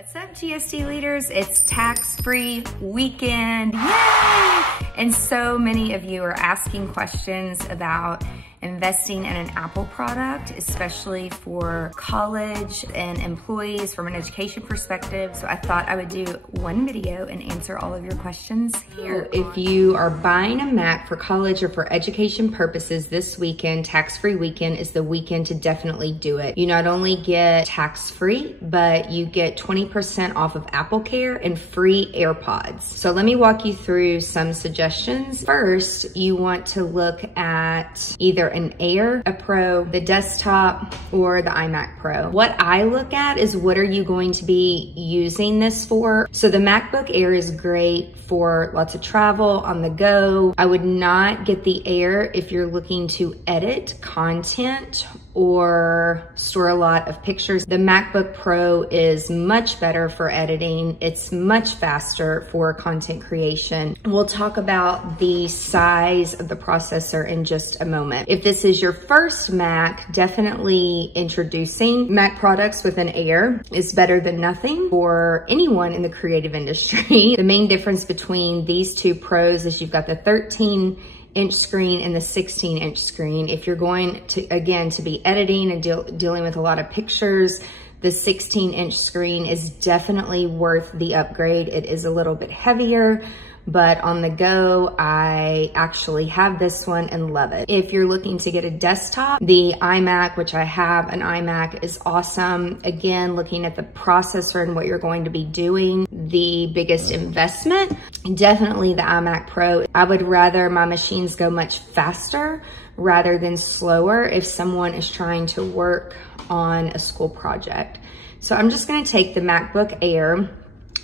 What's up, GSD leaders? It's tax-free weekend, yay! And so many of you are asking questions about investing in an Apple product, especially for college and employees from an education perspective. So I thought I would do one video and answer all of your questions here. If you are buying a Mac for college or for education purposes this weekend, tax-free weekend is the weekend to definitely do it. You not only get tax-free, but you get 20% off of AppleCare and free AirPods. So let me walk you through some suggestions. First, you want to look at either an Air, a Pro, the desktop, or the iMac Pro. What I look at is what are you going to be using this for? So the MacBook Air is great for lots of travel, on the go. I would not get the Air if you're looking to edit content or store a lot of pictures. The MacBook Pro is much better for editing. It's much faster for content creation. We'll talk about the size of the processor in just a moment. If this is your first Mac, definitely introducing Mac products with an Air is better than nothing for anyone in the creative industry. The main difference between these two Pros is you've got the 13-inch screen and the 16-inch screen. If you're going to, again, to be editing and dealing with a lot of pictures, the 16-inch screen is definitely worth the upgrade. It is a little bit heavier, but on the go, I actually have this one and love it. If you're looking to get a desktop, the iMac, which I have an iMac, is awesome. Again, looking at the processor and what you're going to be doing, the biggest investment, definitely the iMac Pro. I would rather my machines go much faster rather than slower if someone is trying to work on a school project. So I'm just gonna take the MacBook Air.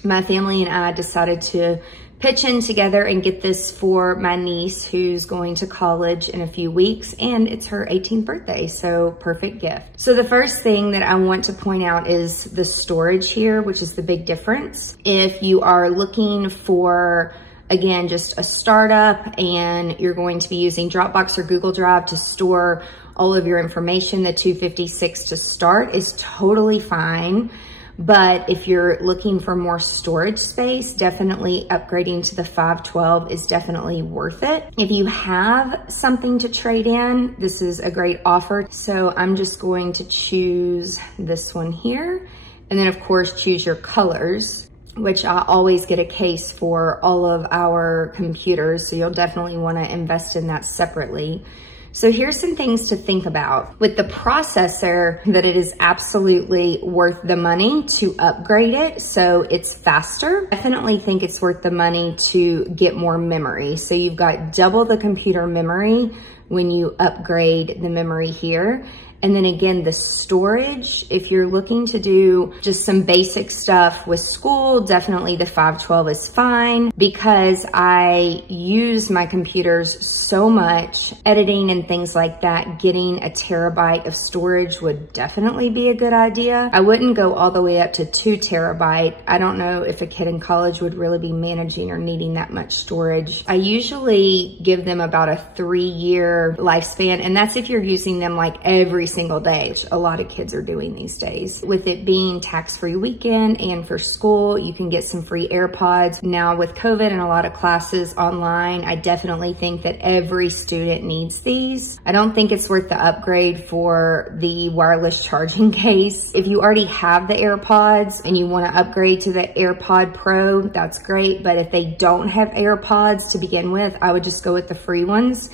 My family and I decided to pitch in together and get this for my niece who's going to college in a few weeks, and it's her 18th birthday, so perfect gift. So the first thing that I want to point out is the storage here, which is the big difference. If you are looking for, again, just a startup and you're going to be using Dropbox or Google Drive to store all of your information, the 256 to start is totally fine. But if you're looking for more storage space, definitely upgrading to the 512 is definitely worth it. If you have something to trade in, this is a great offer. So I'm just going to choose this one here. And then of course, choose your colors, which I always get a case for all of our computers. So you'll definitely want to invest in that separately. So here's some things to think about. With the processor, that it is absolutely worth the money to upgrade it so it's faster. Definitely think it's worth the money to get more memory. So you've got double the computer memory when you upgrade the memory here. And then again, the storage, if you're looking to do just some basic stuff with school, definitely the 512 is fine. Because I use my computers so much, editing and things like that, getting a terabyte of storage would definitely be a good idea. I wouldn't go all the way up to 2 terabyte. I don't know if a kid in college would really be managing or needing that much storage. I usually give them about a 3-year lifespan, and that's if you're using them like every single day, which a lot of kids are doing these days. With it being tax-free weekend and for school, you can get some free AirPods. Now with COVID and a lot of classes online, I definitely think that every student needs these. I don't think it's worth the upgrade for the wireless charging case. If you already have the AirPods and you want to upgrade to the AirPod Pro, that's great. But if they don't have AirPods to begin with, I would just go with the free ones,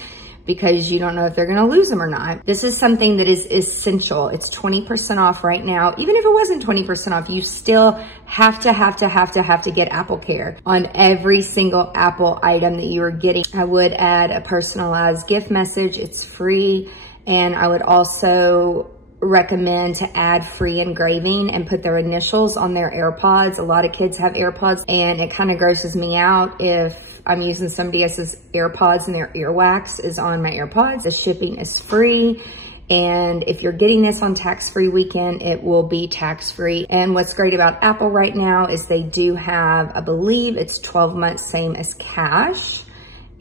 because you don't know if they're gonna lose them or not. This is something that is essential. It's 20% off right now. Even if it wasn't 20% off, you still have to get AppleCare on every single Apple item that you are getting. I would add a personalized gift message. It's free. And I would also recommend to add free engraving and put their initials on their AirPods. A lot of kids have AirPods, and it kind of grosses me out if I'm using somebody else's AirPods and their earwax is on my AirPods. The shipping is free. And if you're getting this on tax-free weekend, it will be tax-free. And what's great about Apple right now is they do have, I believe it's 12 months, same as cash.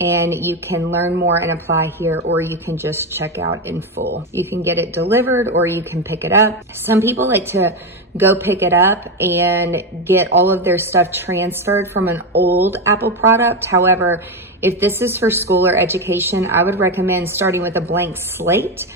and you can learn more and apply here, or you can just check out in full. You can get it delivered or you can pick it up. Some people like to go pick it up and get all of their stuff transferred from an old Apple product. However, if this is for school or education, I would recommend starting with a blank slate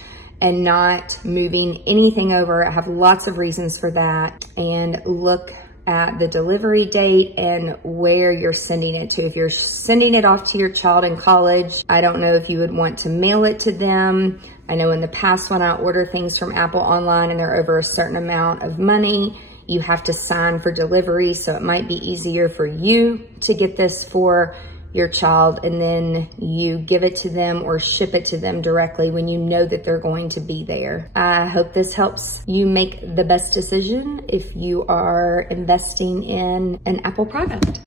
and not moving anything over. I have lots of reasons for that. And look at the delivery date and where you're sending it to. If you're sending it off to your child in college, I don't know if you would want to mail it to them. I know in the past when I order things from Apple online and they're over a certain amount of money, you have to sign for delivery. So it might be easier for you to get this for your child and then you give it to them or ship it to them directly when you know that they're going to be there. I hope this helps you make the best decision if you are investing in an Apple product.